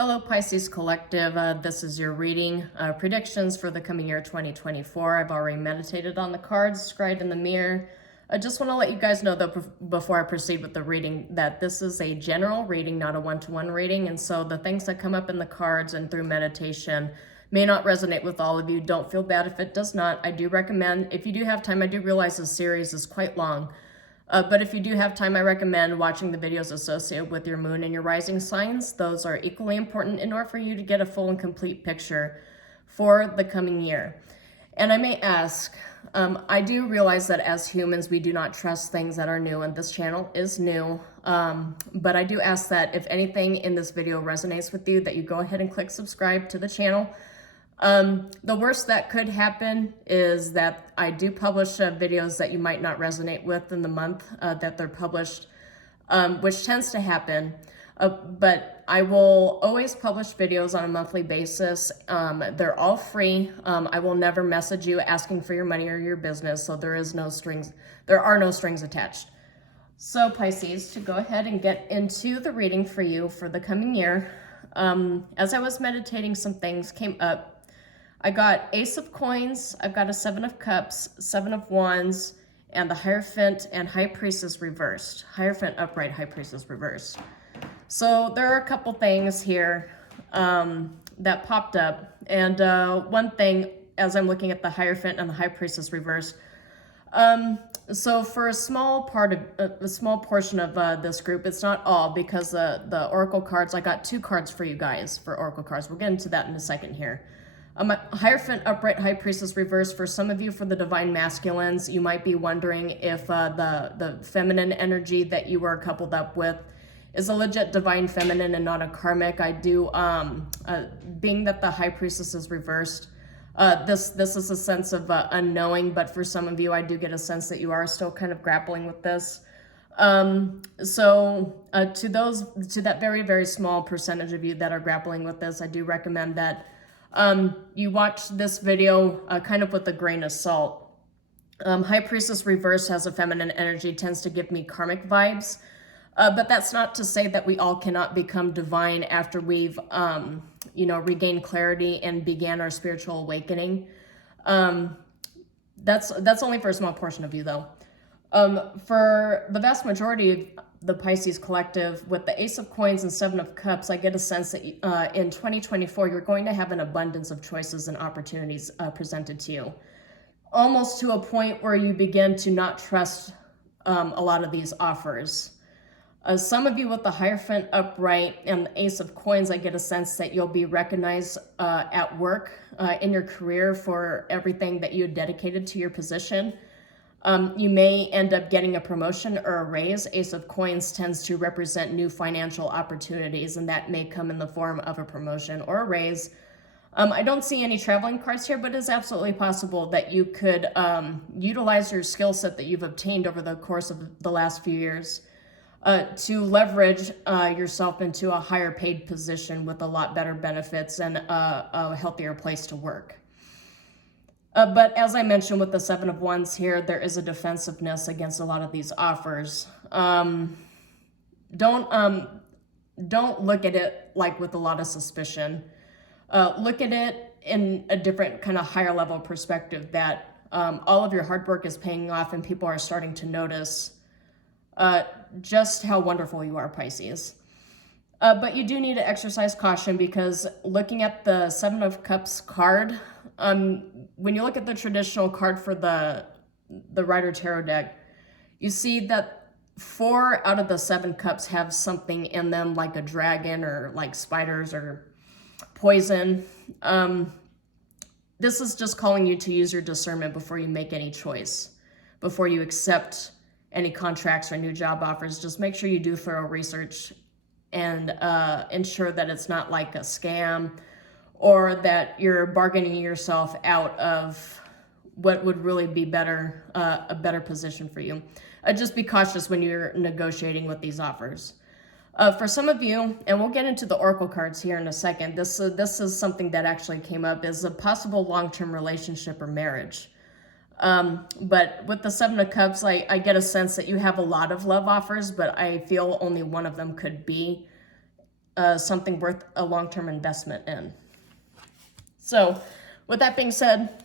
Hello, Pisces Collective. This is your reading predictions for the coming year 2024. I've already meditated on the cards, scried in the mirror. I just want to let you guys know, though, before I proceed with the reading, that this is a general reading, not a one-to-one reading. And so the things that come up in the cards and through meditation may not resonate with all of you. Don't feel bad if it does not. I do recommend, if you do have time, I do realize this series is quite long. But if you do have time, I recommend watching the videos associated with your moon and your rising signs. Those are equally important in order for you to get a full and complete picture for the coming year. And I may ask, I do realize that as humans, we do not trust things that are new, and this channel is new. But I do ask that if anything in this video resonates with you, that you go ahead and click subscribe to the channel. The worst that could happen is that I do publish videos that you might not resonate with in the month that they're published, which tends to happen. But I will always publish videos on a monthly basis. They're all free. I will never message you asking for your money or your business, so there are no strings attached. So Pisces, to go ahead and get into the reading for you for the coming year, as I was meditating, some things came up. I got Ace of Coins, I've got a Seven of Cups, Seven of Wands, and the Hierophant and High Priestess reversed. Hierophant upright, High Priestess reversed. So there are a couple things here that popped up. And one thing, as I'm looking at the Hierophant and the High Priestess reversed, so for a small portion of this group, it's not all, because the Oracle cards, I got two cards for you guys for Oracle cards. We'll get into that in a second here. Hierophant upright, High Priestess reverse. For some of you, for the divine masculines, you might be wondering if the feminine energy that you were coupled up with is a legit divine feminine and not a karmic. I do, being that the High Priestess is reversed, this is a sense of unknowing, but for some of you, I do get a sense that you are still kind of grappling with this. To that very, very small percentage of you that are grappling with this, I do recommend that you watch this video kind of with a grain of salt. High Priestess reverse has a feminine energy, tends to give me karmic vibes. But that's not to say that we all cannot become divine after we've, regained clarity and began our spiritual awakening. That's only for a small portion of you, though. For the vast majority of the Pisces Collective, with the Ace of Coins and Seven of Cups, I get a sense that in 2024, you're going to have an abundance of choices and opportunities presented to you. Almost to a point where you begin to not trust a lot of these offers. Some of you with the Hierophant upright and the Ace of Coins, I get a sense that you'll be recognized at work, in your career, for everything that you had dedicated to your position. You may end up getting a promotion or a raise. Ace of Coins tends to represent new financial opportunities, and that may come in the form of a promotion or a raise. I don't see any traveling cards here, but it's absolutely possible that you could utilize your skill set that you've obtained over the course of the last few years to leverage yourself into a higher paid position with a lot better benefits and a healthier place to work. But as I mentioned with the Seven of Wands here, there is a defensiveness against a lot of these offers. Don't look at it like with a lot of suspicion. Look at it in a different kind of higher level perspective, that all of your hard work is paying off and people are starting to notice just how wonderful you are, Pisces. But you do need to exercise caution, because looking at the Seven of Cups card, when you look at the traditional card for the Rider Tarot deck, you see that 4 out of the 7 cups have something in them, like a dragon or like spiders or poison. This is just calling you to use your discernment before you make any choice, before you accept any contracts or new job offers. Just make sure you do thorough research and ensure that it's not like a scam, or that you're bargaining yourself out of what would really be a better position for you. Just be cautious when you're negotiating with these offers. For some of you, and we'll get into the Oracle cards here in a second, this is something that actually came up, is a possible long-term relationship or marriage. But with the Seven of Cups, I get a sense that you have a lot of love offers, but I feel only one of them could be something worth a long-term investment in. So with that being said,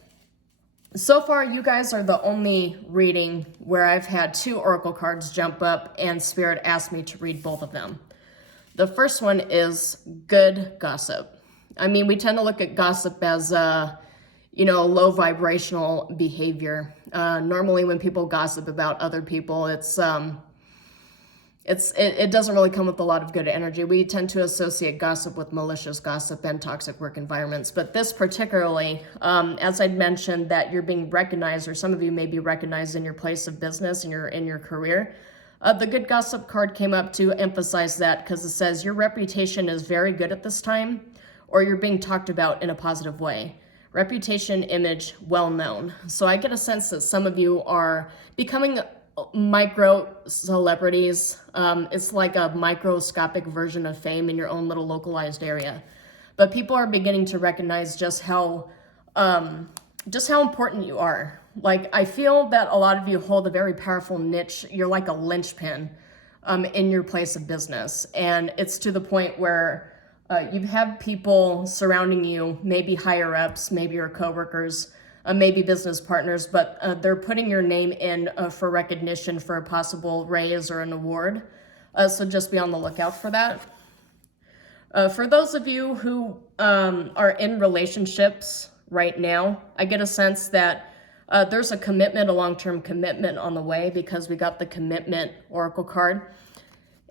so far you guys are the only reading where I've had 2 oracle cards jump up and Spirit asked me to read both of them. The first one is good gossip. I mean, we tend to look at gossip as low vibrational behavior. Normally when people gossip about other people, it doesn't really come with a lot of good energy. We tend to associate gossip with malicious gossip and toxic work environments. But this particularly, as I'd mentioned, that you're being recognized, or some of you may be recognized in your place of business, in your career. The good gossip card came up to emphasize that, because it says your reputation is very good at this time, or you're being talked about in a positive way. Reputation, image, well known. So I get a sense that some of you are becoming micro celebrities. It's like a microscopic version of fame in your own little localized area. But people are beginning to recognize just how important you are. Like, I feel that a lot of you hold a very powerful niche. You're like a linchpin in your place of business. And it's to the point where you have people surrounding you, maybe higher ups, maybe your coworkers, maybe business partners, but they're putting your name in for recognition for a possible raise or an award. So just be on the lookout for that. For those of you who are in relationships right now, I get a sense that there's a commitment, a long-term commitment on the way, because we got the commitment oracle card.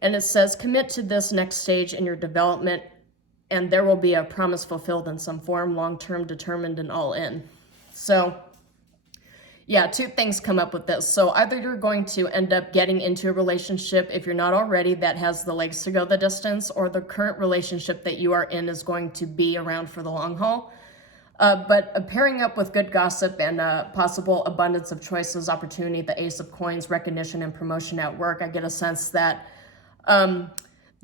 And it says, commit to this next stage in your development, and there will be a promise fulfilled in some form, long-term, determined, and all in. So yeah, 2 things come up with this. So either you're going to end up getting into a relationship, if you're not already, that has the legs to go the distance, or the current relationship that you are in is going to be around for the long haul. But pairing up with good gossip and possible abundance of choices, opportunity, the Ace of Coins, recognition, and promotion at work, I get a sense that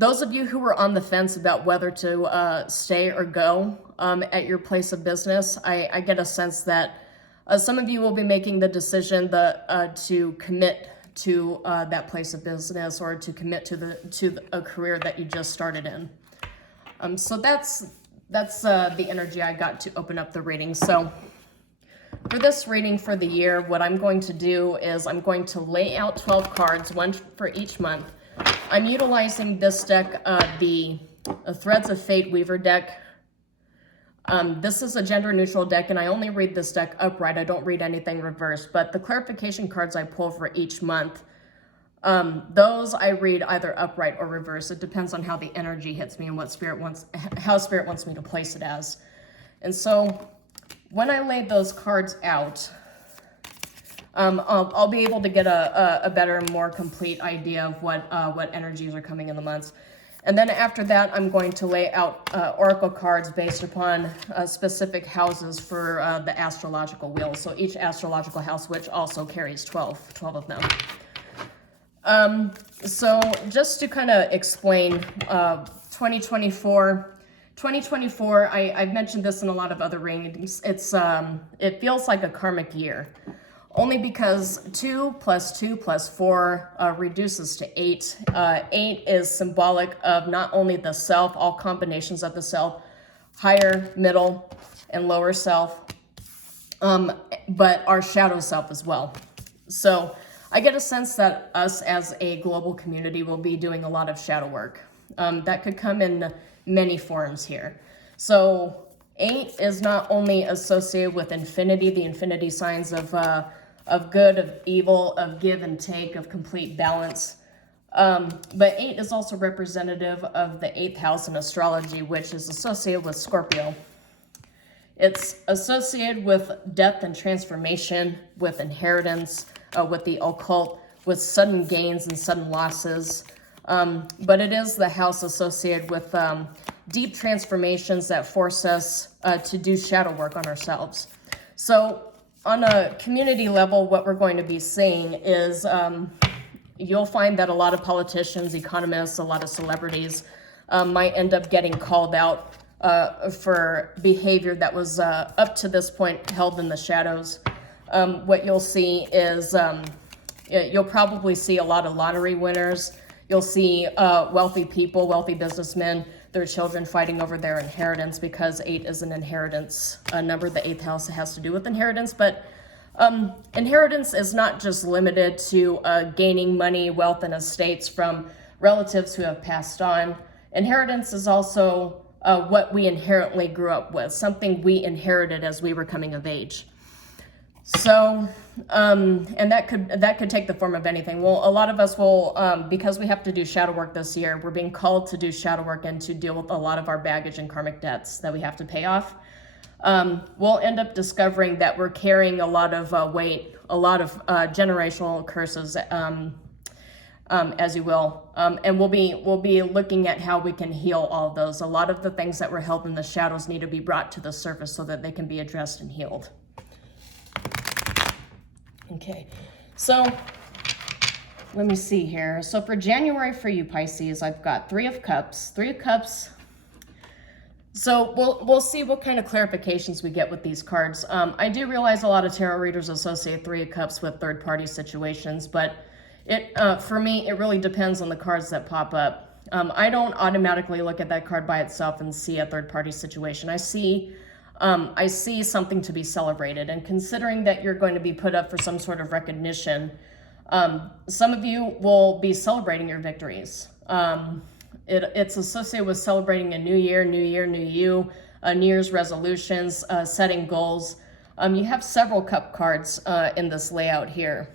those of you who were on the fence about whether to stay or go at your place of business, I get a sense that some of you will be making the decision to commit to that place of business, or to commit to a career that you just started in. So that's the energy I got to open up the reading. So for this reading for the year, what I'm going to do is I'm going to lay out 12 cards, 1 for each month. I'm utilizing this deck, the Threads of Fate Weaver deck. This is a gender neutral deck, and I only read this deck upright. I don't read anything reversed, but the clarification cards I pull for each month, those I read either upright or reverse. It depends on how the energy hits me and how Spirit wants me to place it as. And so when I lay those cards out, I'll be able to get a better, more complete idea of what energies are coming in the months. And then after that, I'm going to lay out oracle cards based upon specific houses for the astrological wheel. So each astrological house, which also carries 12 of them. So just to kind of explain 2024, I've mentioned this in a lot of other readings. It feels like a karmic year. Only because 2 + 2 + 4 reduces to 8. 8 is symbolic of not only the self, all combinations of the self, higher, middle, and lower self, but our shadow self as well. So I get a sense that us as a global community will be doing a lot of shadow work. That could come in many forms here. So 8 is not only associated with infinity, the infinity signs of good, of evil, of give and take, of complete balance. But 8 is also representative of the 8th house in astrology, which is associated with Scorpio. It's associated with death and transformation, with inheritance, with the occult, with sudden gains and sudden losses. But it is the house associated with deep transformations that force us to do shadow work on ourselves. So on a community level, what we're going to be seeing is you'll find that a lot of politicians, economists, a lot of celebrities might end up getting called out for behavior that was up to this point held in the shadows. What you'll see is you'll probably see a lot of lottery winners. You'll see wealthy people, wealthy businessmen, their children fighting over their inheritance, because 8 is an inheritance number. The 8th house has to do with inheritance, but inheritance is not just limited to gaining money, wealth, and estates from relatives who have passed on. Inheritance is also what we inherently grew up with, something we inherited as we were coming of age. So, and that could take the form of anything. Well, a lot of us will, because we have to do shadow work this year, we're being called to do shadow work and to deal with a lot of our baggage and karmic debts that we have to pay off. We'll end up discovering that we're carrying a lot of weight, a lot of generational curses, as you will, and we'll be looking at how we can heal all of those. A lot of the things that were held in the shadows need to be brought to the surface so that they can be addressed and healed. Okay, so let me see here. So for January for you Pisces, I've got 3 of Cups, 3 of Cups. So we'll see what kind of clarifications we get with these cards. I do realize a lot of tarot readers associate 3 of Cups with third-party situations, but for me, it really depends on the cards that pop up. I don't automatically look at that card by itself and see a third-party situation. I see something to be celebrated, and considering that you're going to be put up for some sort of recognition, some of you will be celebrating your victories. It's associated with celebrating a new year, new you, New Year's resolutions, setting goals. You have several cup cards in this layout here.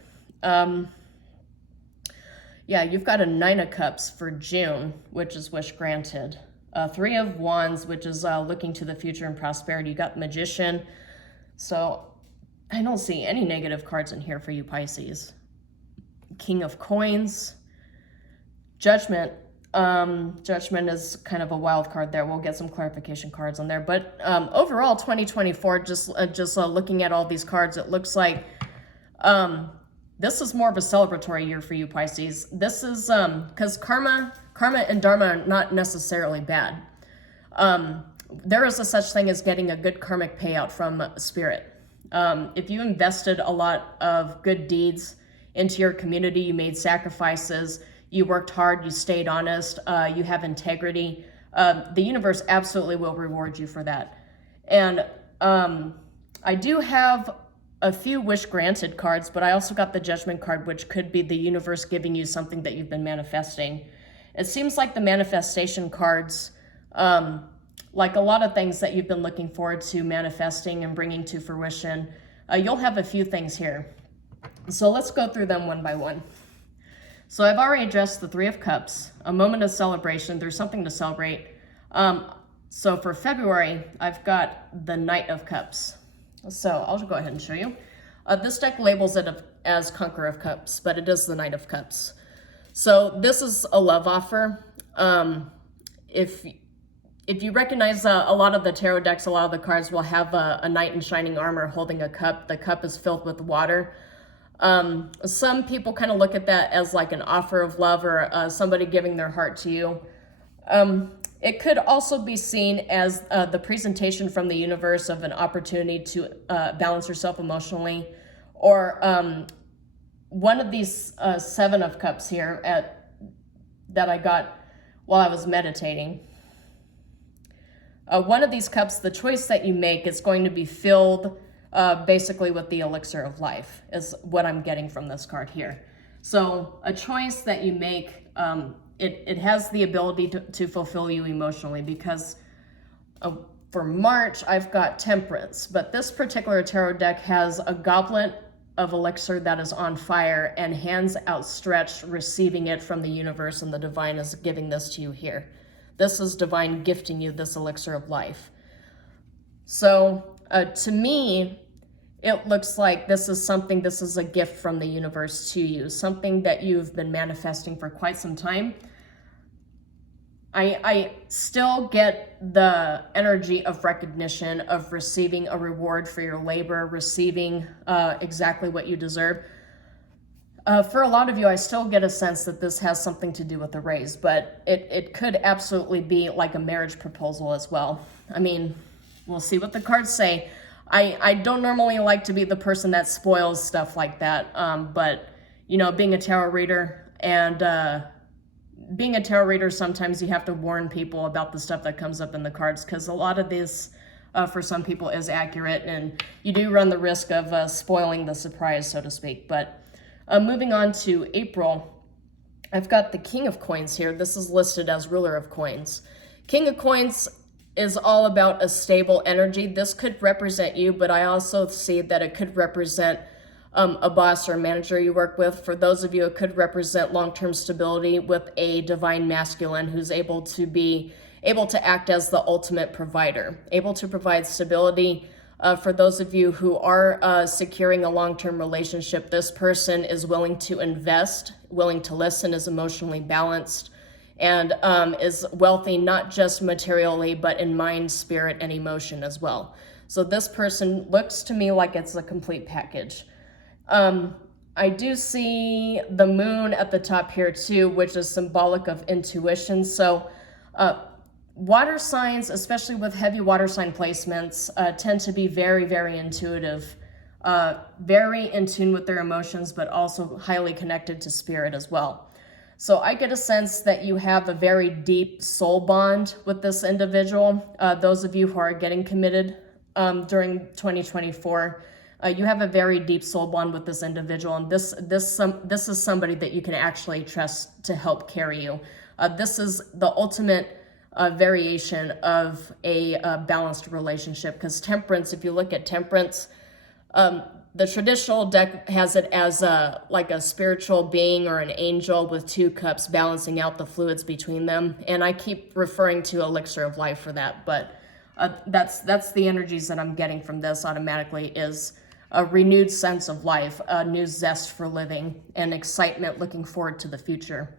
Yeah, you've got a 9 of Cups for June, which is wish granted. 3 of Wands, which is looking to the future and prosperity. You got Magician. So I don't see any negative cards in here for you Pisces. King of Coins. Judgment. Judgment is kind of a wild card there. We'll get some clarification cards on there. But overall, 2024, just looking at all these cards, it looks like this is more of a celebratory year for you Pisces. This is because karma and dharma are not necessarily bad. There is a such thing as getting a good karmic payout from spirit. If you invested a lot of good deeds into your community, you made sacrifices, you worked hard, you stayed honest, you have integrity, the universe absolutely will reward you for that. And I do have a few wish granted cards, but I also got the Judgment card, which could be the universe giving you something that you've been manifesting. It seems like the manifestation cards, like a lot of things that you've been looking forward to manifesting and bringing to fruition, you'll have a few things here. So let's go through them one by one. So I've already addressed the 3 of Cups, a moment of celebration. There's something to celebrate. So for February, I've got the Knight of Cups. So I'll go ahead and show you. This deck labels it as Conqueror of Cups, but it is the Knight of Cups. So this is a love offer. If you recognize a lot of the tarot decks, a lot of the cards will have a knight in shining armor holding a cup. The cup is filled with water. Some people kind of look at that as like an offer of love or somebody giving their heart to you. It could also be seen as the presentation from the universe of an opportunity to balance yourself emotionally, or one of these 7 of Cups here that I got while I was meditating. One of these cups, the choice that you make is going to be filled basically with the elixir of life, is what I'm getting from this card here. So a choice that you make, it has the ability to fulfill you emotionally, because for March, I've got Temperance, but this particular tarot deck has a goblet of elixir that is on fire and hands outstretched, receiving it from the universe, and the divine is giving this to you here. This is divine gifting you this elixir of life. So to me, it looks like this is a gift from the universe to you, something that you've been manifesting for quite some time. I still get the energy of recognition, of receiving a reward for your labor, receiving exactly what you deserve. For a lot of you, I still get a sense that this has something to do with the raise, but it could absolutely be like a marriage proposal as well. I mean, we'll see what the cards say. I don't normally like to be the person that spoils stuff like that, but, you know, being a tarot reader and being a tarot reader, sometimes you have to warn people about the stuff that comes up in the cards, because a lot of this for some people is accurate, and you do run the risk of spoiling the surprise, so to speak. But moving on to April, I've got the King of Coins here. This is listed as ruler of coins. King of Coins is all about a stable energy. This could represent you, but I also see that it could represent a boss or a manager you work with. For those of you, it could represent long-term stability with a divine masculine who's able to act as the ultimate provider, able to provide stability. For those of you who are securing a long-term relationship, this person is willing to invest, willing to listen, is emotionally balanced, and is wealthy not just materially, but in mind, spirit, and emotion as well. So this person looks to me like it's a complete package. I do see the moon at the top here too, which is symbolic of intuition. So water signs, especially with heavy water sign placements, tend to be very, very intuitive, very in tune with their emotions, but also highly connected to spirit as well. So I get a sense that you have a very deep soul bond with this individual. Those of you who are getting committed during 2024, you have a very deep soul bond with this individual, and this is somebody that you can actually trust to help carry you. This is the ultimate variation of a balanced relationship, because Temperance, if you look at Temperance, the traditional deck has it as like a spiritual being or an angel with two cups balancing out the fluids between them, and I keep referring to Elixir of Life for that, but that's the energies that I'm getting from this automatically, is a renewed sense of life, a new zest for living, and excitement looking forward to the future.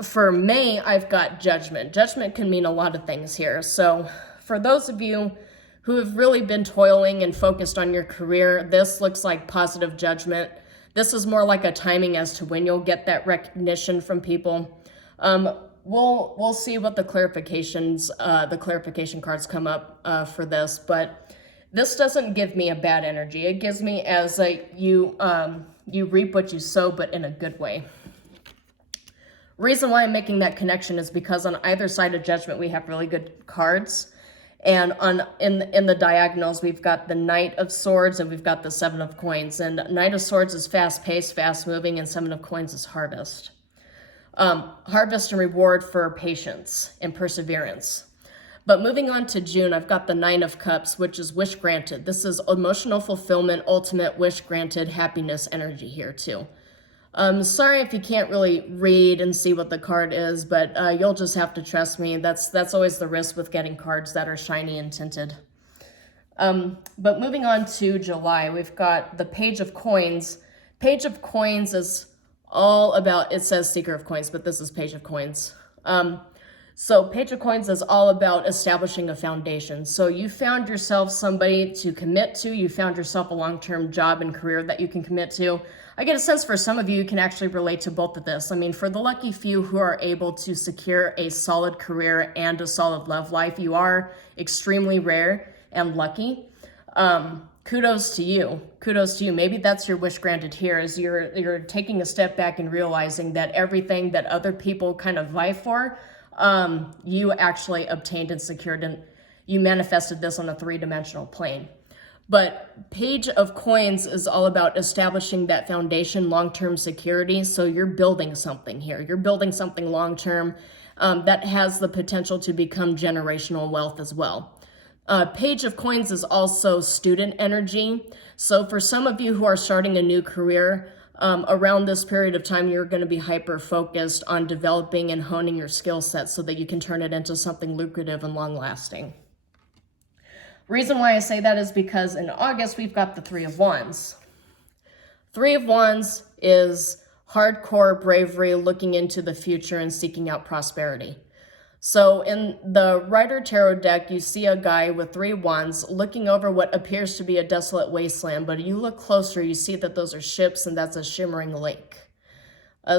For May, I've got Judgment. Judgment can mean a lot of things here. So for those of you who have really been toiling and focused on your career, this looks like positive judgment. This is more like a timing as to when you'll get that recognition from people. We'll see what the clarification cards come up for this, but this doesn't give me a bad energy. It gives me as you reap what you sow, but in a good way. Reason why I'm making that connection is because on either side of Judgment, we have really good cards. And in the diagonals, we've got the Knight of Swords and we've got the Seven of Coins. And Knight of Swords is fast-paced, fast-moving, and Seven of Coins is harvest. Harvest and reward for patience and perseverance. But moving on to June, I've got the Nine of Cups, which is wish granted. This is emotional fulfillment, ultimate wish granted, happiness energy here too. Sorry if you can't really read and see what the card is, but you'll just have to trust me. That's always the risk with getting cards that are shiny and tinted. But moving on to July, we've got the Page of Coins. Page of Coins is all about, it says Seeker of Coins, but this is Page of Coins. So Page of Coins is all about establishing a foundation. So you found yourself somebody to commit to. You found yourself a long-term job and career that you can commit to. I get a sense for some of you can actually relate to both of this. I mean, for the lucky few who are able to secure a solid career and a solid love life, you are extremely rare and lucky. Kudos to you. Kudos to you. Maybe that's your wish granted here, is you're taking a step back and realizing that everything that other people kind of vie for, you actually obtained and secured, and you manifested this on a three-dimensional plane. But Page of Coins is all about establishing that foundation, long-term security. So you're building something here. You're building something long-term that has the potential to become generational wealth as well. Page of Coins is also student energy. So for some of you who are starting a new career, around this period of time, you're going to be hyper-focused on developing and honing your skill set so that you can turn it into something lucrative and long-lasting. Reason why I say that is because in August, we've got the Three of Wands. Three of Wands is hardcore bravery, looking into the future and seeking out prosperity. So in the Rider Tarot deck, you see a guy with three wands looking over what appears to be a desolate wasteland, but you look closer, you see that those are ships and that's a shimmering lake.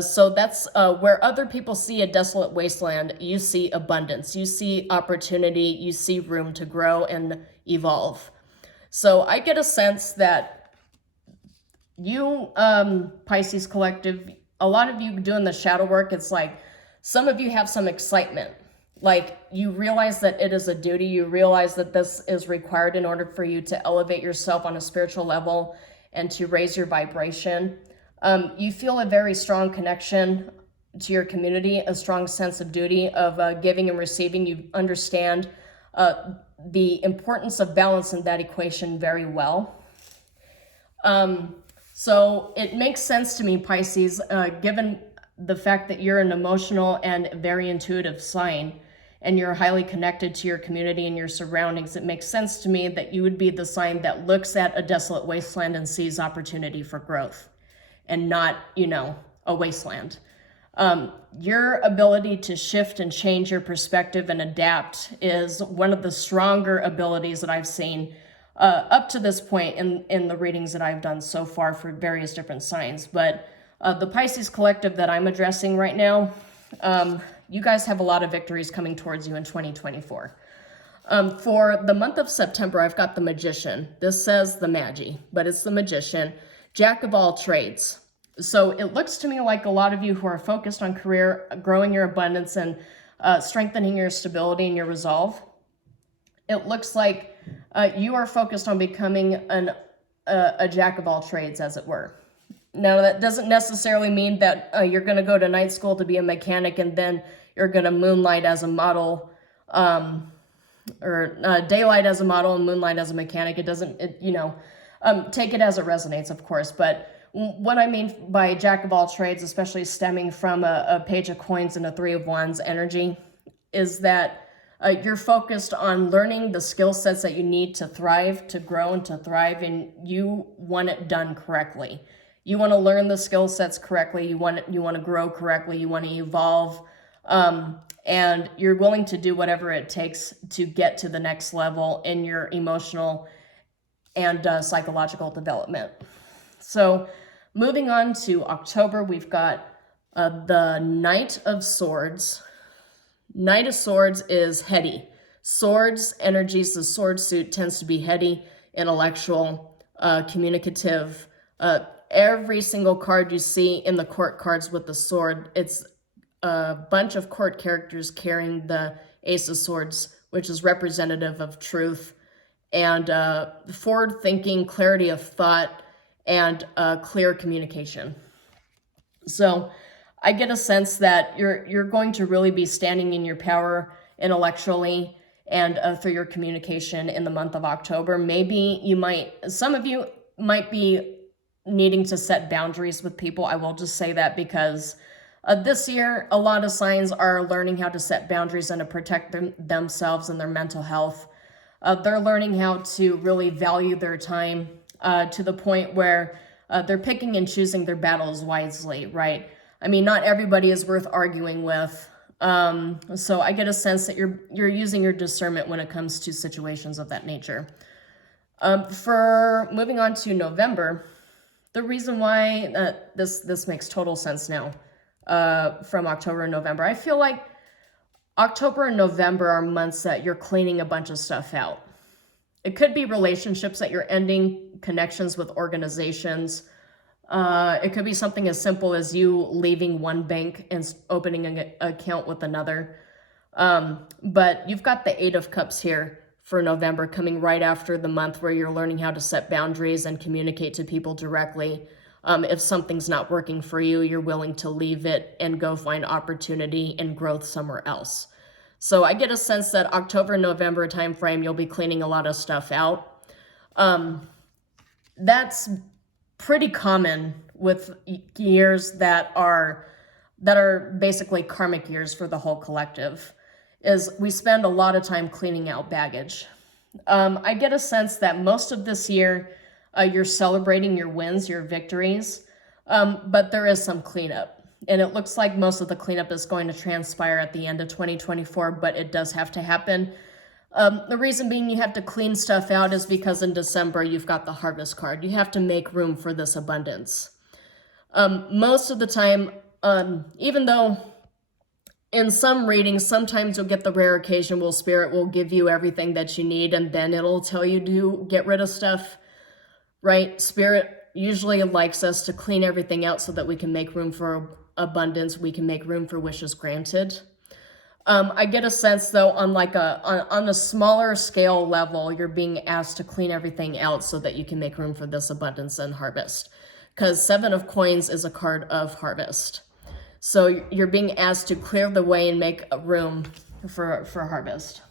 So that's where other people see a desolate wasteland, you see abundance, you see opportunity, you see room to grow and evolve. So I get a sense that you, Pisces Collective, a lot of you doing the shadow work, it's like Some of you have some excitement. Like, you realize that it is a duty. You realize that this is required in order for you to elevate yourself on a spiritual level and to raise your vibration. You feel a very strong connection to your community, a strong sense of duty of giving and receiving. You understand the importance of balance in that equation very well. So it makes sense to me, Pisces, given the fact that you're an emotional and very intuitive sign, and you're highly connected to your community and your surroundings. It makes sense to me that you would be the sign that looks at a desolate wasteland and sees opportunity for growth, and not, a wasteland. Your ability to shift and change your perspective and adapt is one of the stronger abilities that I've seen up to this point in the readings that I've done so far for various different signs. But the Pisces collective that I'm addressing right now, you guys have a lot of victories coming towards you in 2024. For the month of September, I've got the Magician. This says the Magi, but it's the Magician, Jack of all trades. So it looks to me like a lot of you who are focused on career, growing your abundance, and strengthening your stability and your resolve, it looks like you are focused on becoming a jack of all trades, as it were. Now, that doesn't necessarily mean that you're going to go to night school to be a mechanic and then you're going to moonlight as a model, or daylight as a model and moonlight as a mechanic. It doesn't, take it as it resonates, of course. But what I mean by jack of all trades, especially stemming from a page of coins and a 3 of wands energy, is that you're focused on learning the skill sets that you need to thrive, to grow, and to thrive, and you want it done correctly. You want to learn the skill sets correctly. You want to grow correctly. You want to evolve, and you're willing to do whatever it takes to get to the next level in your emotional and psychological development. So, moving on to October, we've got the Knight of Swords. Knight of Swords is heady. Swords energies, the sword suit tends to be heady, intellectual, communicative. Every single card you see in the court cards with the sword, it's a bunch of court characters carrying the Ace of Swords, which is representative of truth and forward thinking, clarity of thought, and clear communication. So I get a sense that you're going to really be standing in your power intellectually and through your communication in the month of October. Maybe some of you might be needing to set boundaries with people. I will just say that because this year, a lot of signs are learning how to set boundaries and to protect themselves and their mental health. They're learning how to really value their time to the point where they're picking and choosing their battles wisely, right? I mean, not everybody is worth arguing with. So I get a sense that you're using your discernment when it comes to situations of that nature. For moving on to November, the reason why this makes total sense now from October and November, I feel like October and November are months that you're cleaning a bunch of stuff out. It could be relationships that you're ending, connections with organizations. It could be something as simple as you leaving one bank and opening an account with another. But you've got the 8 of Cups here for November coming right after the month where you're learning how to set boundaries and communicate to people directly. If something's not working for you, you're willing to leave it and go find opportunity and growth somewhere else. So I get a sense that October, November timeframe, you'll be cleaning a lot of stuff out. That's pretty common with years that are basically karmic years for the whole collective, is we spend a lot of time cleaning out baggage. I get a sense that most of this year, you're celebrating your wins, your victories, but there is some cleanup. And it looks like most of the cleanup is going to transpire at the end of 2024, but it does have to happen. The reason being you have to clean stuff out is because in December, you've got the Harvest card. You have to make room for this abundance. Most of the time, even though in some readings, sometimes you'll get the rare occasion where Spirit will give you everything that you need, and then it'll tell you to get rid of stuff, right? Spirit usually likes us to clean everything out so that we can make room for abundance, we can make room for wishes granted. I get a sense though on like on a smaller scale level, you're being asked to clean everything out so that you can make room for this abundance and harvest. Because 7 of Coins is a card of harvest. So you're being asked to clear the way and make room for harvest.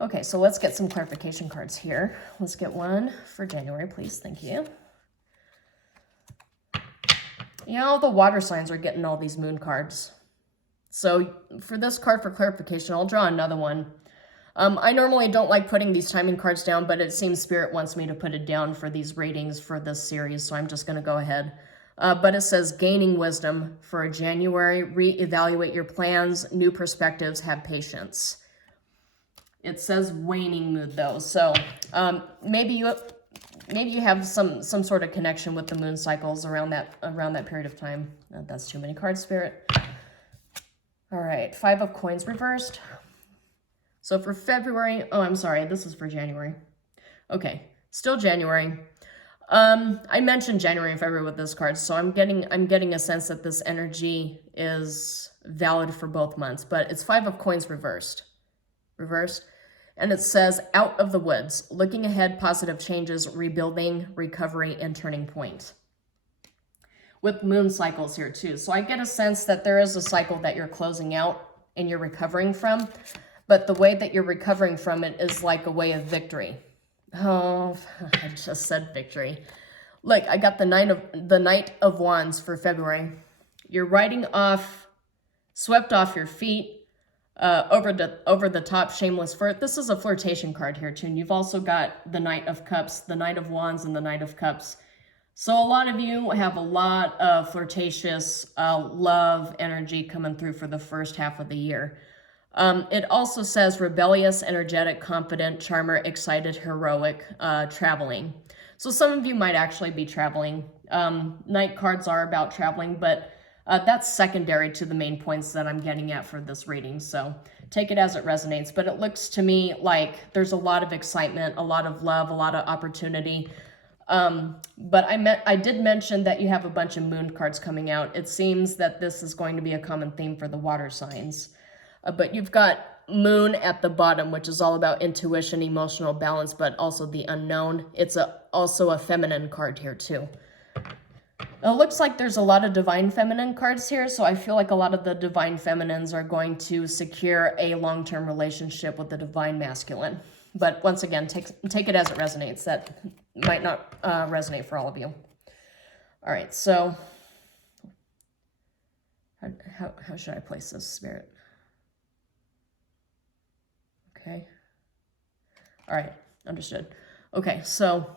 Okay, so let's get some clarification cards here. Let's get one for January, please. Thank you. You know, the water signs are getting all these moon cards. So for this card for clarification, I'll draw another one. I normally don't like putting these timing cards down, but it seems Spirit wants me to put it down for these readings for this series, so I'm just going to go ahead. But it says, gaining wisdom for January, reevaluate your plans, new perspectives, have patience. It says waning mood though, so maybe you have some sort of connection with the moon cycles around that period of time. That's too many cards, Spirit. All right, 5 of Coins reversed. So for February, oh, I'm sorry, this is for January. Okay, still January. I mentioned January and February with this card, so I'm getting a sense that this energy is valid for both months, but it's 5 of Coins reversed. And it says, out of the woods, looking ahead, positive changes, rebuilding, recovery, and turning point. With moon cycles here too. So I get a sense that there is a cycle that you're closing out and you're recovering from, but the way that you're recovering from it is like a way of victory. Oh, I just said victory. Look, I got the Knight of Wands for February. You're riding off, swept off your feet, over the top, shameless flirt. This is a flirtation card here too. And you've also got the Knight of Cups, the Knight of Wands, and the Knight of Cups. So a lot of you have a lot of flirtatious love energy coming through for the first half of the year. It also says rebellious, energetic, confident, charmer, excited, heroic, traveling. So some of you might actually be traveling. Night cards are about traveling, but that's secondary to the main points that I'm getting at for this reading. So take it as it resonates. But it looks to me like there's a lot of excitement, a lot of love, a lot of opportunity. But I did mention that you have a bunch of moon cards coming out. It seems that this is going to be a common theme for the water signs. But you've got moon at the bottom, which is all about intuition, emotional balance, but also the unknown. It's also a feminine card here too. It looks like there's a lot of divine feminine cards here, so I feel like a lot of the divine feminines are going to secure a long-term relationship with the divine masculine. But once again, take it as it resonates. That might not resonate for all of you. All right, so how should I place this, Spirit? Okay. All right, understood. Okay, so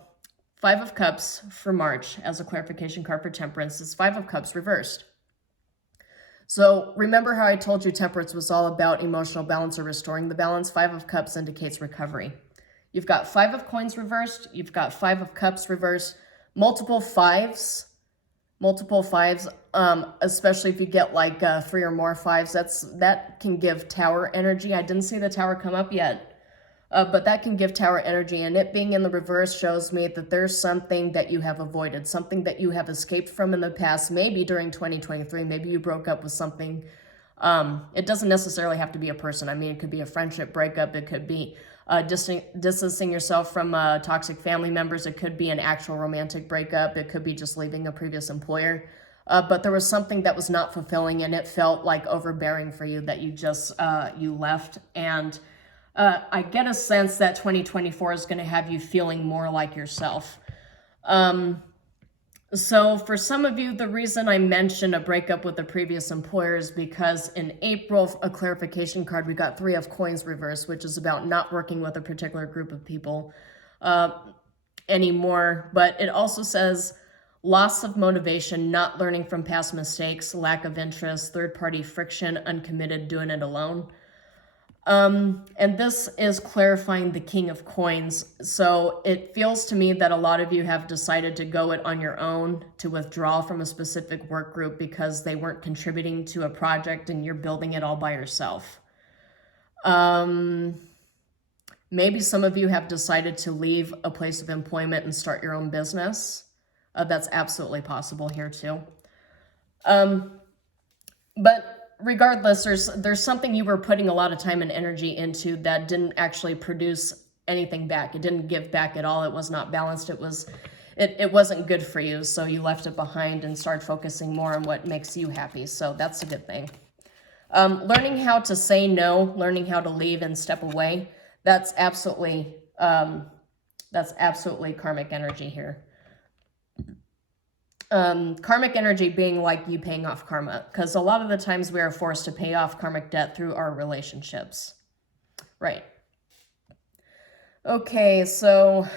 5 of Cups for March as a clarification card for Temperance is 5 of Cups reversed. So remember how I told you Temperance was all about emotional balance or restoring the balance? 5 of Cups indicates recovery. You've got 5 of Coins reversed. You've got 5 of Cups reversed. Multiple fives, especially if you get like 3 or more 5s, that can give Tower energy. I didn't see the Tower come up yet, but that can give Tower energy, and it being in the reverse shows me that there's something that you have avoided, something that you have escaped from in the past, maybe during 2023, maybe you broke up with something. It doesn't necessarily have to be a person. I mean, it could be a friendship breakup, it could be distancing yourself from toxic family members. It could be an actual romantic breakup. It could be just leaving a previous employer. But there was something that was not fulfilling, and it felt like overbearing for you that you just, you left. And I get a sense that 2024 is going to have you feeling more like yourself. So for some of you, the reason I mentioned a breakup with a previous employer is because in April, a clarification card, we got 3 of Coins reversed, which is about not working with a particular group of people anymore. But it also says loss of motivation, not learning from past mistakes, lack of interest, third-party friction, uncommitted, doing it alone. And this is clarifying the King of Coins. So it feels to me that a lot of you have decided to go it on your own, to withdraw from a specific work group because they weren't contributing to a project and you're building it all by yourself. Maybe some of you have decided to leave a place of employment and start your own business. That's absolutely possible here too. But regardless, there's something you were putting a lot of time and energy into that didn't actually produce anything back. It didn't give back at all. It was not balanced. It wasn't good for you. So you left it behind and started focusing more on what makes you happy. So that's a good thing. Learning how to say no, learning how to leave and step away. That's absolutely karmic energy here. Karmic energy being like you paying off karma, because a lot of the times we are forced to pay off karmic debt through our relationships. Right. Okay, so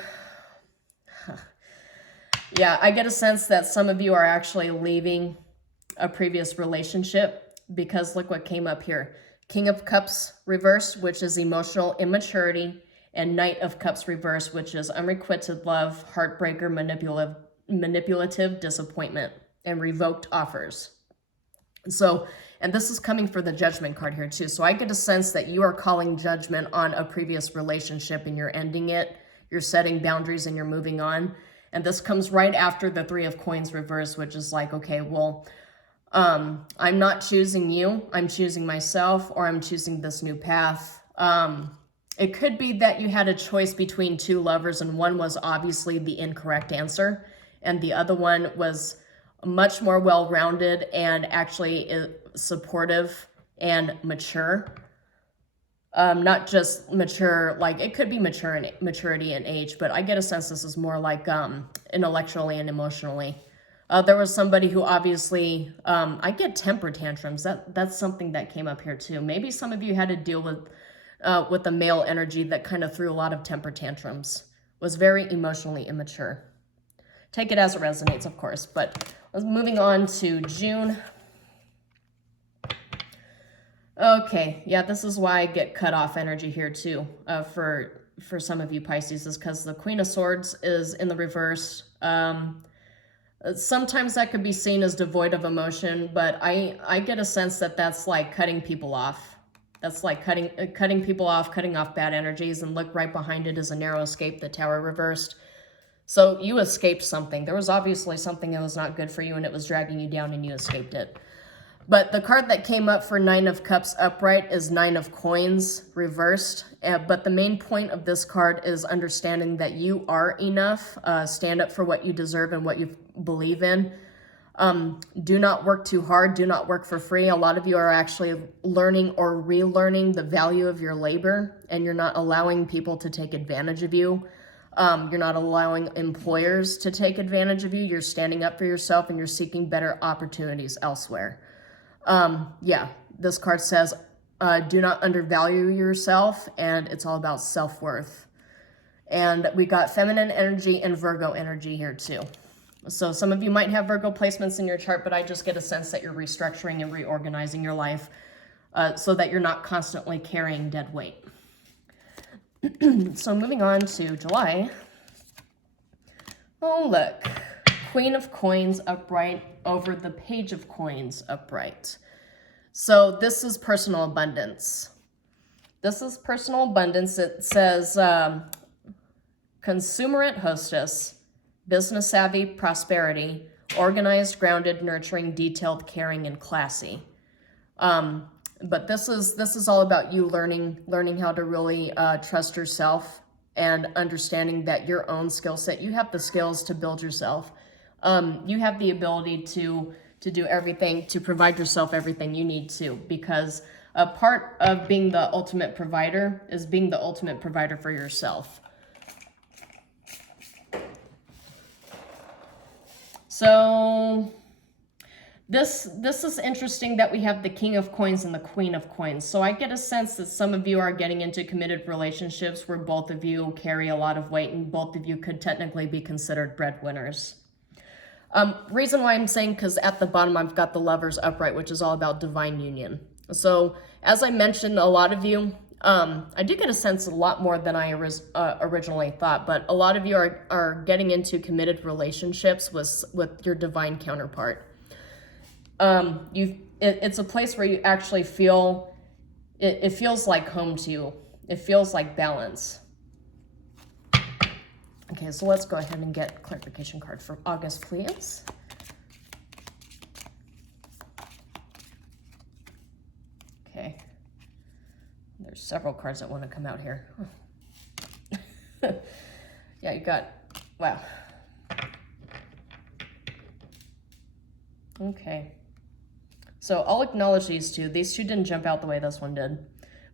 yeah, I get a sense that some of you are actually leaving a previous relationship, because look what came up here. King of Cups reversed, which is emotional immaturity, and Knight of Cups reversed, which is unrequited love, heartbreaker, manipulative disappointment, and revoked offers. So, and this is coming for the Judgment card here too. So I get a sense that you are calling judgment on a previous relationship and you're ending it. You're setting boundaries and you're moving on. And this comes right after the Three of Coins reverse, which is like, okay, well, I'm not choosing you. I'm choosing myself, or I'm choosing this new path. It could be that you had a choice between two lovers and one was obviously the incorrect answer, and the other one was much more well-rounded and actually supportive and mature. Not just mature, like it could be maturity and age, but I get a sense this is more like intellectually and emotionally. There was somebody who obviously, I get temper tantrums. That's something that came up here too. Maybe some of you had to deal with the male energy that kind of threw a lot of temper tantrums, was very emotionally immature. Take it as it resonates, of course, but moving on to June. Okay, yeah, this is why I get cut off energy here too, for some of you Pisces, is because the Queen of Swords is in the reverse. Sometimes that could be seen as devoid of emotion, but I get a sense that that's like cutting people off. That's like cutting people off, cutting off bad energies, and look right behind it is a narrow escape, the Tower reversed. So you escaped something. There was obviously something that was not good for you and it was dragging you down and you escaped it. But the card that came up for Nine of Cups upright is Nine of Coins reversed. But the main point of this card is understanding that you are enough. Stand up for what you deserve and what you believe in. Do not work too hard. Do not work for free. A lot of you are actually learning or relearning the value of your labor, and you're not allowing people to take advantage of you. You're not allowing employers to take advantage of you. You're standing up for yourself and you're seeking better opportunities elsewhere. Yeah, this card says, do not undervalue yourself, and it's all about self-worth. And we got feminine energy and Virgo energy here too. So some of you might have Virgo placements in your chart, but I just get a sense that you're restructuring and reorganizing your life so that you're not constantly carrying dead weight. So moving on to July. Oh, look. Queen of Coins upright over the Page of Coins upright. So this is personal abundance. This is personal abundance. It says consumerate hostess, business savvy, prosperity, organized, grounded, nurturing, detailed, caring, and classy. But this is all about you learning how to really trust yourself and understanding that your own skill set, you have the skills to build yourself. You have the ability to do everything, to provide yourself everything you need to, because a part of being the ultimate provider is being the ultimate provider for yourself. So this is interesting that we have the King of Coins and the Queen of Coins. So I get a sense that some of you are getting into committed relationships where both of you carry a lot of weight and both of you could technically be considered breadwinners. Reason why I'm saying, because at the bottom I've got the Lovers upright, which is all about divine union. So as I mentioned, a lot of you, I do get a sense a lot more than I originally thought, but a lot of you are getting into committed relationships with your divine counterpart. It's a place where you actually feel, it feels like home to you. It feels like balance. Okay, so let's go ahead and get clarification card for August, please. Okay. There's several cards that want to come out here. Yeah, you got, wow. Okay. So I'll acknowledge these two. These two didn't jump out the way this one did.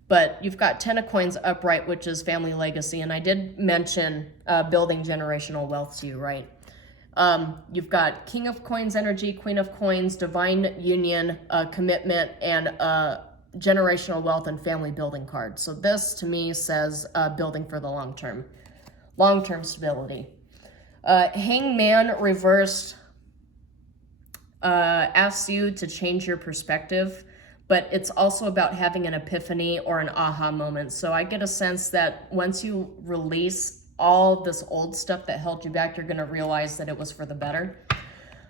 But you've got 10 of Coins upright, which is family legacy. And I did mention building generational wealth to you, right? You've got King of Coins energy, Queen of Coins, divine union, commitment, and generational wealth and family building card. So this to me says building for the long-term stability. Hangman reversed asks you to change your perspective, but it's also about having an epiphany or an aha moment. So I get a sense that once you release all this old stuff that held you back, you're going to realize that it was for the better.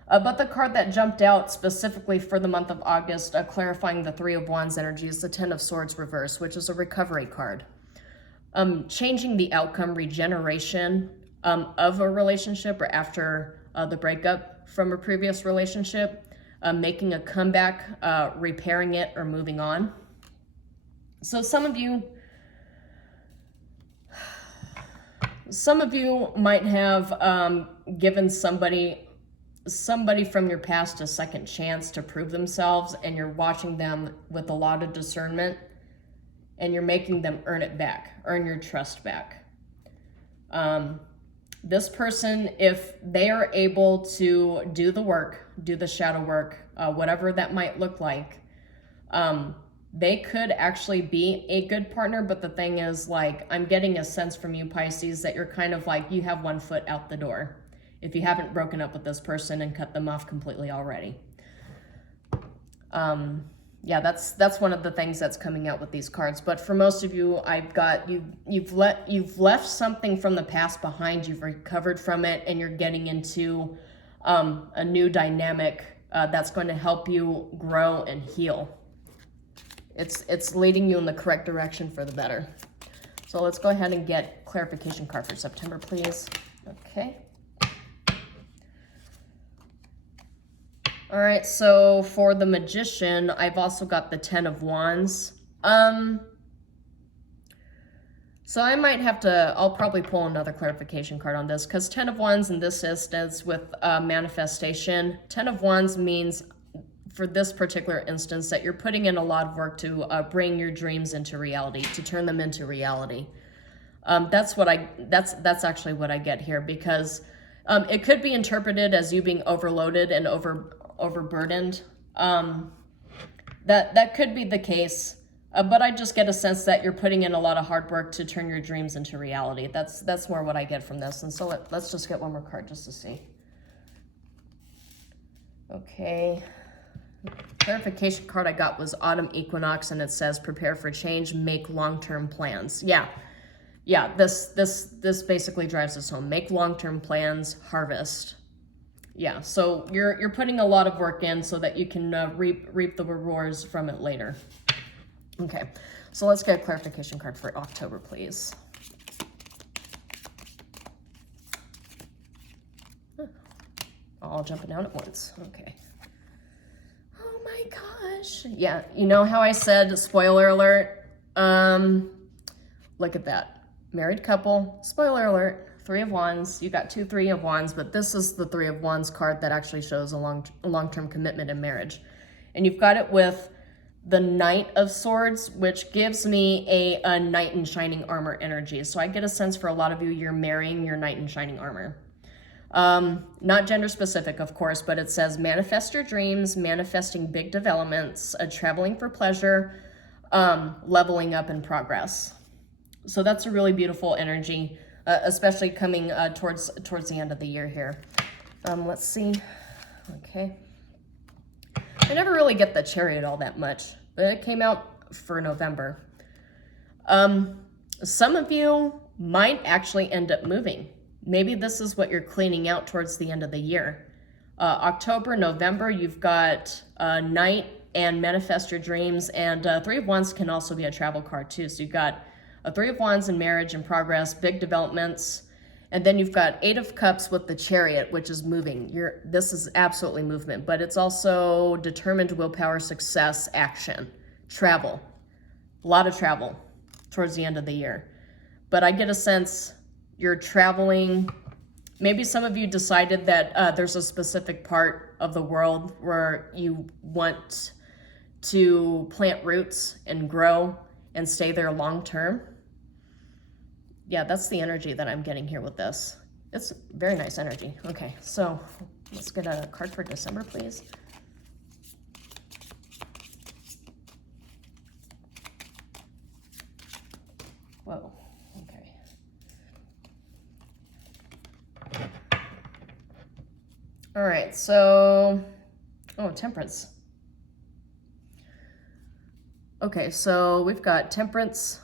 But the card that jumped out specifically for the month of August, clarifying the Three of Wands energy, is the Ten of Swords reverse, which is a recovery card. Changing the outcome, regeneration of a relationship or after the breakup from a previous relationship, making a comeback, repairing it, or moving on. So some of you might have given somebody from your past a second chance to prove themselves, and you're watching them with a lot of discernment, and you're making them earn it back, earn your trust back. This person, if they are able to do the work, do the shadow work, whatever that might look like, they could actually be a good partner. But the thing is, like, I'm getting a sense from you, Pisces, that you're kind of like, you have one foot out the door if you haven't broken up with this person and cut them off completely already. Yeah, that's one of the things that's coming out with these cards. But for most of you, I've got you've left something from the past behind. You've recovered from it, and you're getting into a new dynamic that's going to help you grow and heal. It's leading you in the correct direction for the better. So let's go ahead and get clarification card for September, please. Okay. All right, so for the Magician, I've also got the Ten of Wands. So I might have to, I'll probably pull another clarification card on this, because Ten of Wands in this instance with manifestation, Ten of Wands means for this particular instance that you're putting in a lot of work to bring your dreams into reality, to turn them into reality. That's actually what I get here, because it could be interpreted as you being overloaded and overburdened. That could be the case, but I just get a sense that you're putting in a lot of hard work to turn your dreams into reality. That's more what I get from this. And so let's just get one more card just to see. Okay. Clarification card I got was Autumn Equinox, and it says prepare for change, make long-term plans. Yeah, this basically drives us home. Make long-term plans, harvest. Yeah, so you're putting a lot of work in so that you can reap the rewards from it later. Okay, so let's get a clarification card for October, please. All jumping out at once. Okay. Oh my gosh. Yeah, you know how I said, spoiler alert? Look at that. Married couple, spoiler alert. Three of Wands. You got two Three of Wands, but this is the Three of Wands card that actually shows a long-term commitment in marriage. And you've got it with the Knight of Swords, which gives me a knight in shining armor energy. So I get a sense for a lot of you, you're marrying your knight in shining armor. Not gender specific, of course, but it says manifest your dreams, manifesting big developments, traveling for pleasure, leveling up in progress. So that's a really beautiful energy. Especially coming towards the end of the year here. Let's see. Okay. I never really get the Chariot all that much, but it came out for November. Some of you might actually end up moving. Maybe this is what you're cleaning out towards the end of the year. October, November, you've got Night and Manifest Your Dreams, and Three of Wands can also be a travel card too. So you've got a Three of Wands in marriage and progress, big developments. And then you've got Eight of Cups with the Chariot, which is moving. This is absolutely movement, but it's also determined willpower, success, action. travel, a lot of travel towards the end of the year. But I get a sense you're traveling. Maybe some of you decided that there's a specific part of the world where you want to plant roots and grow and stay there long term. Yeah, that's the energy that I'm getting here with this. It's very nice energy. Okay, so let's get a card for December, please. Whoa, okay. All right, so, oh, Temperance. Okay, so we've got Temperance,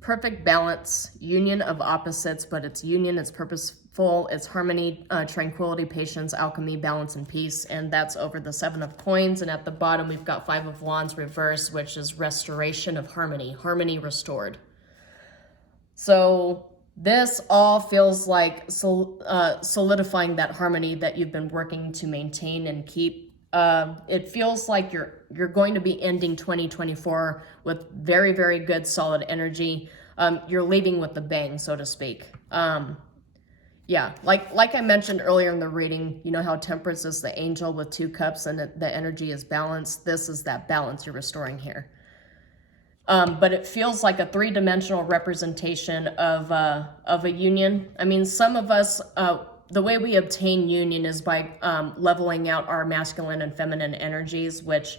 perfect balance, union of opposites, but it's union, it's purposeful, it's harmony, tranquility, patience, alchemy, balance, and peace, and that's over the 7 of coins. And at the bottom, we've got 5 of wands reversed, which is restoration of harmony, harmony restored. So this all feels like solidifying that harmony that you've been working to maintain and keep. It feels like you're going to be ending 2024 with very, very good, solid energy. You're leaving with the bang, so to speak. Yeah, like I mentioned earlier in the reading, you know how Temperance is the angel with 2 cups and the energy is balanced. This is that balance you're restoring here. But it feels like a 3-dimensional representation of a union. I mean, some of us, the way we obtain union is by leveling out our masculine and feminine energies, which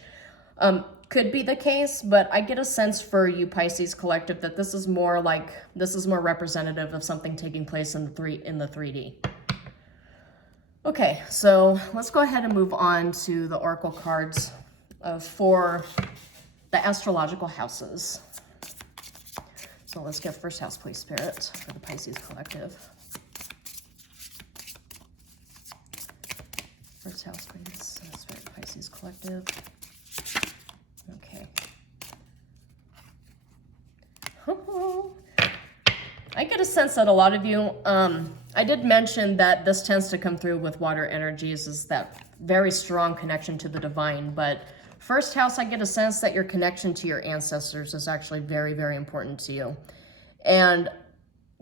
could be the case, but I get a sense for you Pisces collective that this is more representative of something taking place in the 3D. Okay, so let's go ahead and move on to the oracle cards for the astrological houses. So let's get first house, please, Spirit, for the Pisces collective. First house, please, Spirit, Pisces collective. Okay. I get a sense that a lot of you, I did mention that this tends to come through with water energies, is that very strong connection to the divine, but first house, I get a sense that your connection to your ancestors is actually very, very important to you. And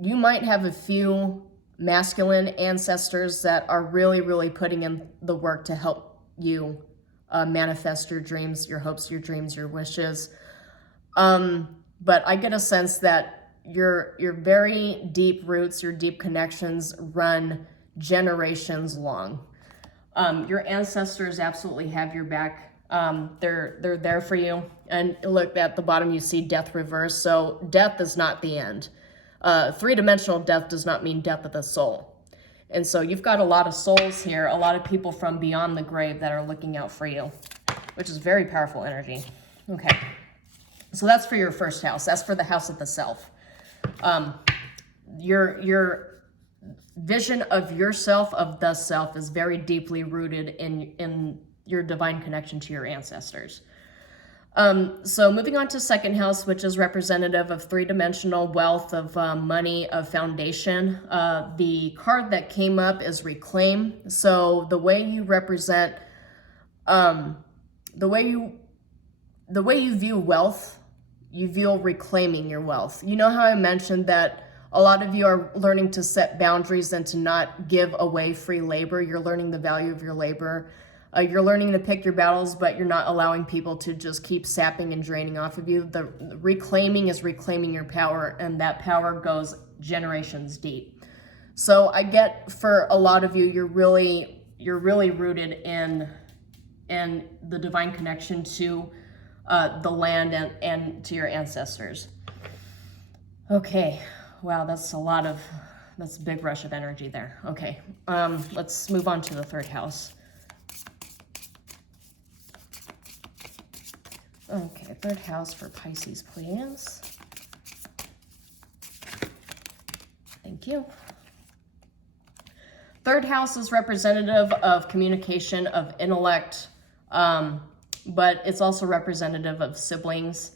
you might have a few masculine ancestors that are really, really putting in the work to help you manifest your dreams, your hopes, your dreams, your wishes. But I get a sense that your very deep roots, your deep connections run generations long. Your ancestors absolutely have your back. They're there for you. And look, at the bottom you see death reverse. So death is not the end. 3-dimensional death does not mean death of the soul. And so you've got a lot of souls here, a lot of people from beyond the grave that are looking out for you, which is very powerful energy. Okay, so that's for your first house. That's for the house of the self. Your vision of yourself, of the self, is very deeply rooted in your divine connection to your ancestors. So moving on to second house, which is representative of 3-dimensional wealth, of money, of foundation. The card that came up is reclaim. So the way you represent, the way you view wealth, you view reclaiming your wealth. You know how I mentioned that a lot of you are learning to set boundaries and to not give away free labor. You're learning the value of your labor. You're learning to pick your battles, but you're not allowing people to just keep sapping and draining off of you. The reclaiming is reclaiming your power, and that power goes generations deep. So I get, for a lot of you, you're really rooted in the divine connection to the land and to your ancestors. Okay, wow, that's a big rush of energy there. Okay, let's move on to the third house. Okay, third house for Pisces, please. Thank you. Third house is representative of communication, of intellect, but it's also representative of siblings.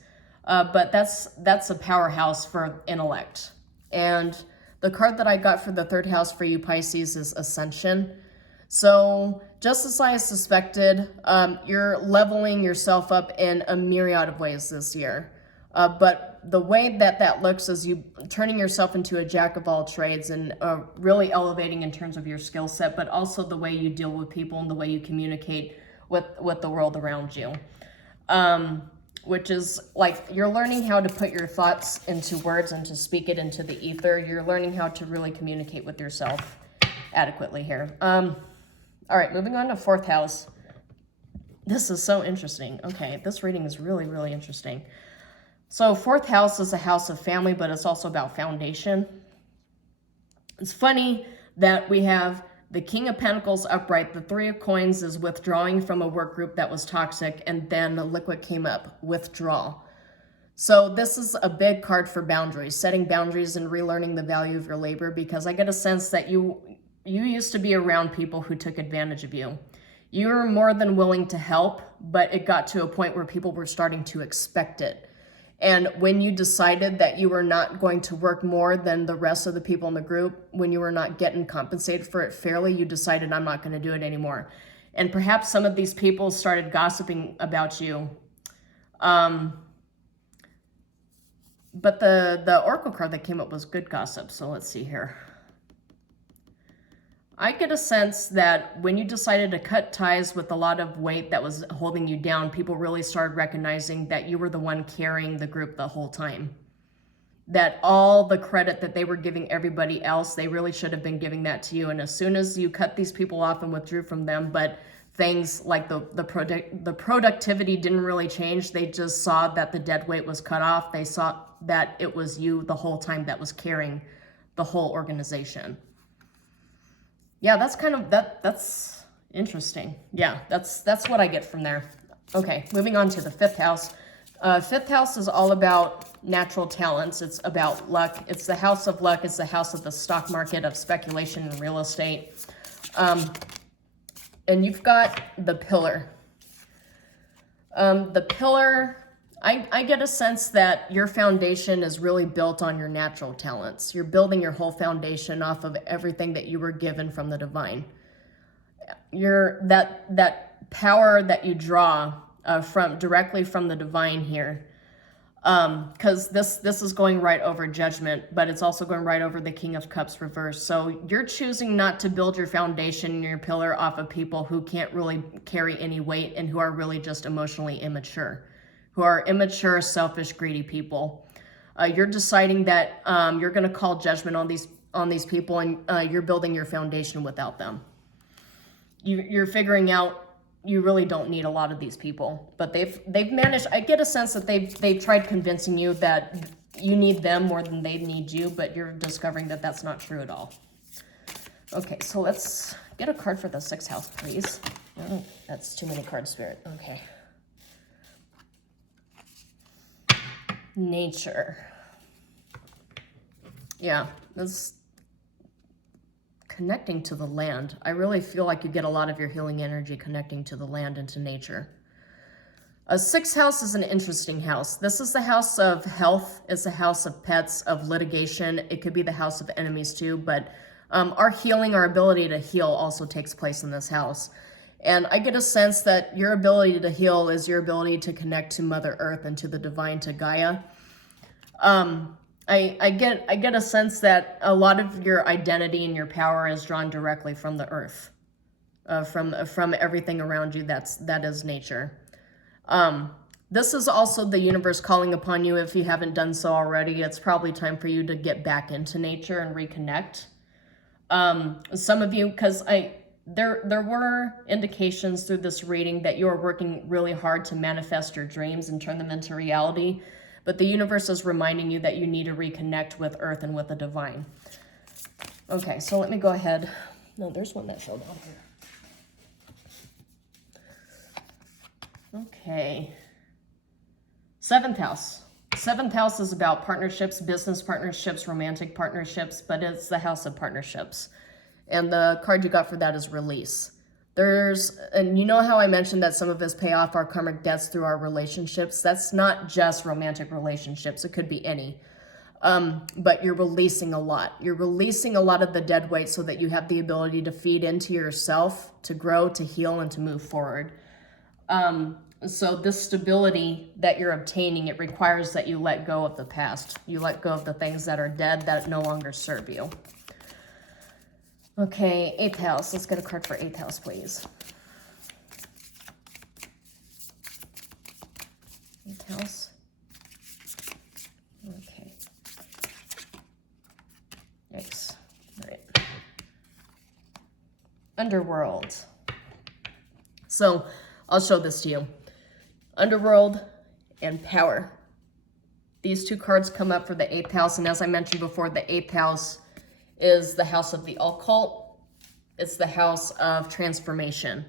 But that's a powerhouse for intellect. And the card that I got for the third house for you Pisces is Ascension. So just as I suspected, you're leveling yourself up in a myriad of ways this year. But the way that looks is you turning yourself into a jack of all trades and really elevating in terms of your skill set, but also the way you deal with people and the way you communicate with the world around you. Which is like you're learning how to put your thoughts into words and to speak it into the ether. You're learning how to really communicate with yourself adequately here. All right, moving on to 4th house. This is so interesting. Okay, this reading is really, really interesting. So 4th house is a house of family, but it's also about foundation. It's funny that we have the King of Pentacles upright, the 3 of Coins is withdrawing from a work group that was toxic, and then the Liquid came up, withdrawal. So this is a big card for boundaries, setting boundaries and relearning the value of your labor, because I get a sense that you used to be around people who took advantage of you. You were more than willing to help, but it got to a point where people were starting to expect it. And when you decided that you were not going to work more than the rest of the people in the group, when you were not getting compensated for it fairly, you decided, I'm not going to do it anymore. And perhaps some of these people started gossiping about you. But the Oracle card that came up was good gossip. So let's see here. I get a sense that when you decided to cut ties with a lot of weight that was holding you down, people really started recognizing that you were the one carrying the group the whole time. That all the credit that they were giving everybody else, they really should have been giving that to you. And as soon as you cut these people off and withdrew from them, but things like the productivity didn't really change, they just saw that the dead weight was cut off. They saw that it was you the whole time that was carrying the whole organization. Yeah, that's kind of, that's interesting. Yeah, that's what I get from there. Okay, moving on to the 5th house. 5th house is all about natural talents. It's about luck. It's the house of luck. It's the house of the stock market, of speculation and real estate. And you've got the pillar. The pillar, I get a sense that your foundation is really built on your natural talents. You're building your whole foundation off of everything that you were given from the divine. That power that you draw directly from the divine here, because this is going right over judgment, but it's also going right over the King of Cups reverse. So you're choosing not to build your foundation and your pillar off of people who can't really carry any weight and who are really just emotionally immature. Who are immature, selfish, greedy people. You're deciding that you're going to call judgment on these people, and you're building your foundation without them. You're figuring out you really don't need a lot of these people, but they've managed. I get a sense that they've tried convincing you that you need them more than they need you, but you're discovering that that's not true at all. Okay, so let's get a card for the 6th house, please. Oh, that's too many cards, Spirit. Okay. Nature. Yeah, that's connecting to the land. I really feel like you get a lot of your healing energy connecting to the land and to nature. A 6th house is an interesting house. This is the house of health. It's the house of pets, of litigation. It could be the house of enemies too, but our healing, our ability to heal also takes place in this house. And I get a sense that your ability to heal is your ability to connect to Mother Earth and to the divine, to Gaia. I get a sense that a lot of your identity and your power is drawn directly from the earth, from everything around you. That is nature. This is also the universe calling upon you. If you haven't done so already, it's probably time for you to get back into nature and reconnect. Some of you, because there were indications through this reading that you are working really hard to manifest your dreams and turn them into reality. But the universe is reminding you that you need to reconnect with Earth and with the divine. Okay, so let me go ahead. No, there's one that fell down here. Okay. 7th house. 7th house is about partnerships, business partnerships, romantic partnerships, but it's the house of partnerships. And the card you got for that is release. And you know how I mentioned that some of us pay off our karmic debts through our relationships? That's not just romantic relationships. It could be any. but you're releasing a lot. You're releasing a lot of the dead weight so that you have the ability to feed into yourself, to grow, to heal, and to move forward. So this stability that you're obtaining, it requires that you let go of the past. You let go of the things that are dead that no longer serve you. Okay, 8th house. Let's get a card for 8th house, please. 8th house. Okay. Yikes. All right. Underworld. So I'll show this to you. Underworld and power. These two cards come up for the 8th house, and as I mentioned before, the 8th house is the house of the occult. It's the house of transformation.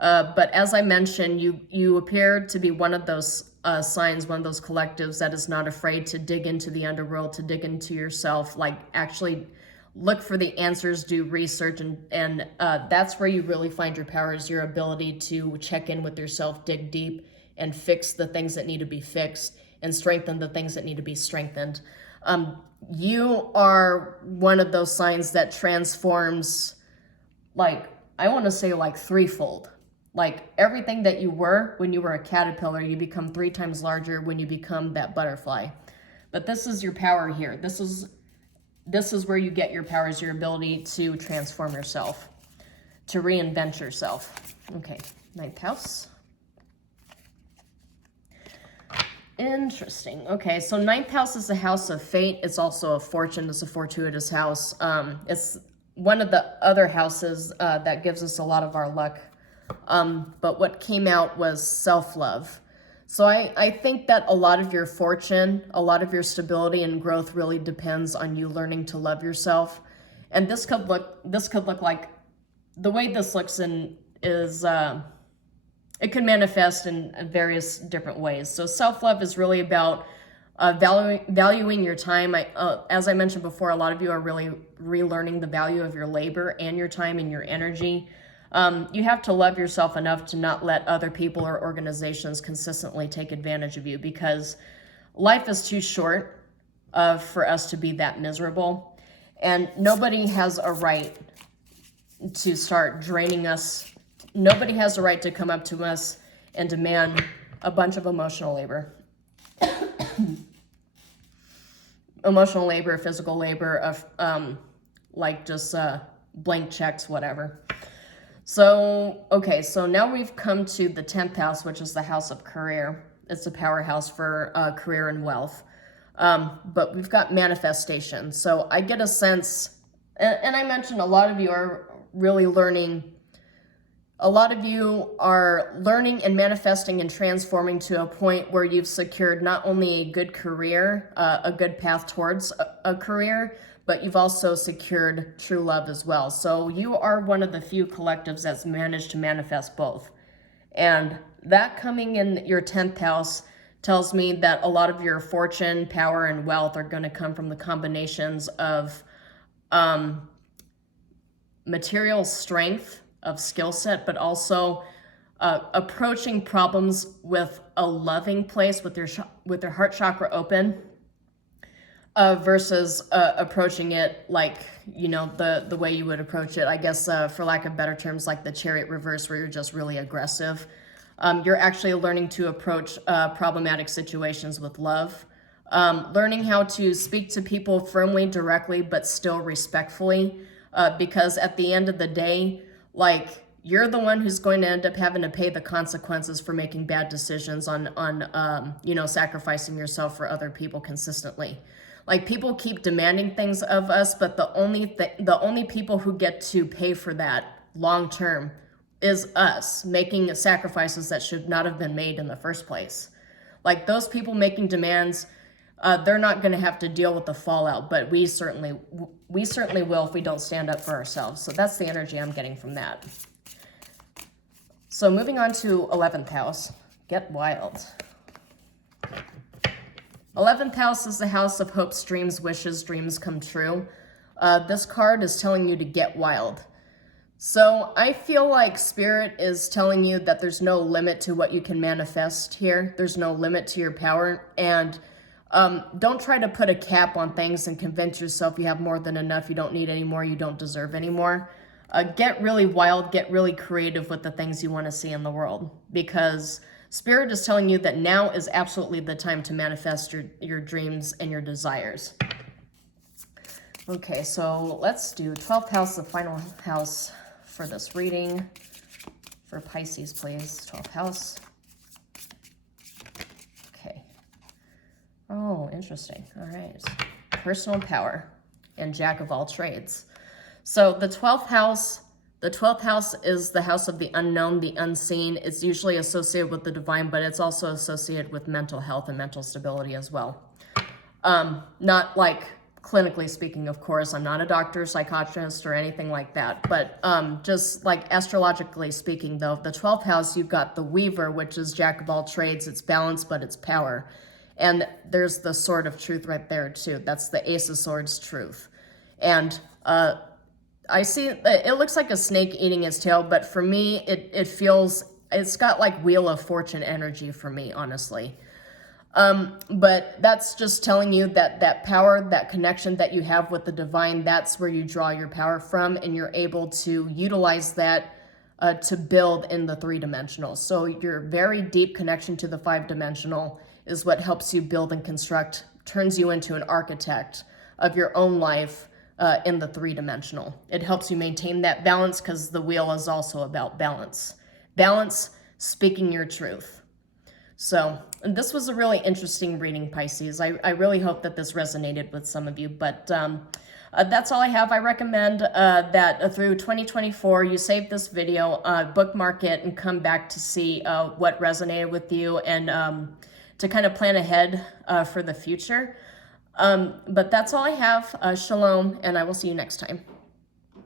But as I mentioned, you appear to be one of those signs, one of those collectives that is not afraid to dig into the underworld, to dig into yourself, like actually look for the answers, do research, and that's where you really find your power, is your ability to check in with yourself, dig deep, and fix the things that need to be fixed, and strengthen the things that need to be strengthened. You are one of those signs that transforms, like, I want to say like threefold. Like everything that you were when you were a caterpillar, you become 3 times larger when you become that butterfly. But this is your power here. This is where you get your power, is your ability to transform yourself, to reinvent yourself. Okay, 9th house. Interesting. Okay, so 9th house is the house of fate. It's also a fortune. It's a fortuitous house. It's one of the other houses that gives us a lot of our luck. But what came out was self-love. So I think that a lot of your fortune, a lot of your stability and growth really depends on you learning to love yourself. And this could look like, the way this looks is it can manifest in various different ways. So self-love is really about valuing your time. As I mentioned before, a lot of you are really relearning the value of your labor and your time and your energy. You have to love yourself enough to not let other people or organizations consistently take advantage of you, because life is too short for us to be that miserable. And nobody has a right to start draining us. Nobody has a right to come up to us and demand a bunch of emotional labor. Emotional labor, physical labor, of like just blank checks, whatever. So, okay, so now we've come to the 10th house, which is the house of career. It's a powerhouse for career and wealth. But we've got manifestation. So I get a sense, and I mentioned a lot of you are really learning. A lot of you are learning and manifesting and transforming to a point where you've secured not only a good career, a good path towards a career, but you've also secured true love as well. So you are one of the few collectives that's managed to manifest both. And that coming in your 10th house tells me that a lot of your fortune, power, and wealth are going to come from the combinations of material strength, of skill set, but also approaching problems with a loving place, with your heart chakra open, versus approaching it like, you know, the way you would approach it, I guess, for lack of better terms, like the Chariot reverse, where you're just really aggressive. You're actually learning to approach problematic situations with love, learning how to speak to people firmly, directly, but still respectfully, because at the end of the day, like, you're the one who's going to end up having to pay the consequences for making bad decisions on you know, sacrificing yourself for other people consistently. Like, people keep demanding things of us, but the only people who get to pay for that long term is us, making sacrifices that should not have been made in the first place. Like, those people making demands, they're not going to have to deal with the fallout, but we certainly will if we don't stand up for ourselves. So that's the energy I'm getting from that. So moving on to 11th house, get wild. 11th house is the house of hopes, dreams, wishes, dreams come true. This card is telling you to get wild. So I feel like Spirit is telling you that there's no limit to what you can manifest here. There's no limit to your power. And Don't try to put a cap on things and convince yourself you have more than enough, you don't need any more, you don't deserve any more. Get really wild, get really creative with the things you want to see in the world, because Spirit is telling you that now is absolutely the time to manifest your dreams and your desires. Okay, so let's do 12th house, the final house for this reading. For Pisces, please. 12th house. Okay. Oh, interesting. All right. Personal power and Jack of all trades. So the 12th house is the house of the unknown, the unseen. It's usually associated with the divine, but it's also associated with mental health and mental stability as well. Not like clinically speaking, of course, I'm not a doctor, psychiatrist, or anything like that. But just like astrologically speaking, though, the 12th house, you've got the Weaver, which is Jack of all trades. It's balance, but it's power. And there's the Sword of Truth right there, too. That's the Ace of Swords, truth. And I see, it looks like a snake eating its tail, but for me, it feels, it's got like Wheel of Fortune energy for me, honestly. But that's just telling you that that power, that connection that you have with the divine, that's where you draw your power from, and you're able to utilize that to build in the 3-dimensional. So your very deep connection to the 5-dimensional is what helps you build and construct, turns you into an architect of your own life in the 3-dimensional. It helps you maintain that balance, because the wheel is also about balance. Balance, speaking your truth. So this was a really interesting reading, Pisces. I really hope that this resonated with some of you, but that's all I have. I recommend that through 2024, you save this video, bookmark it, and come back to see what resonated with you, and to kind of plan ahead for the future. But that's all I have. Shalom, and I will see you next time.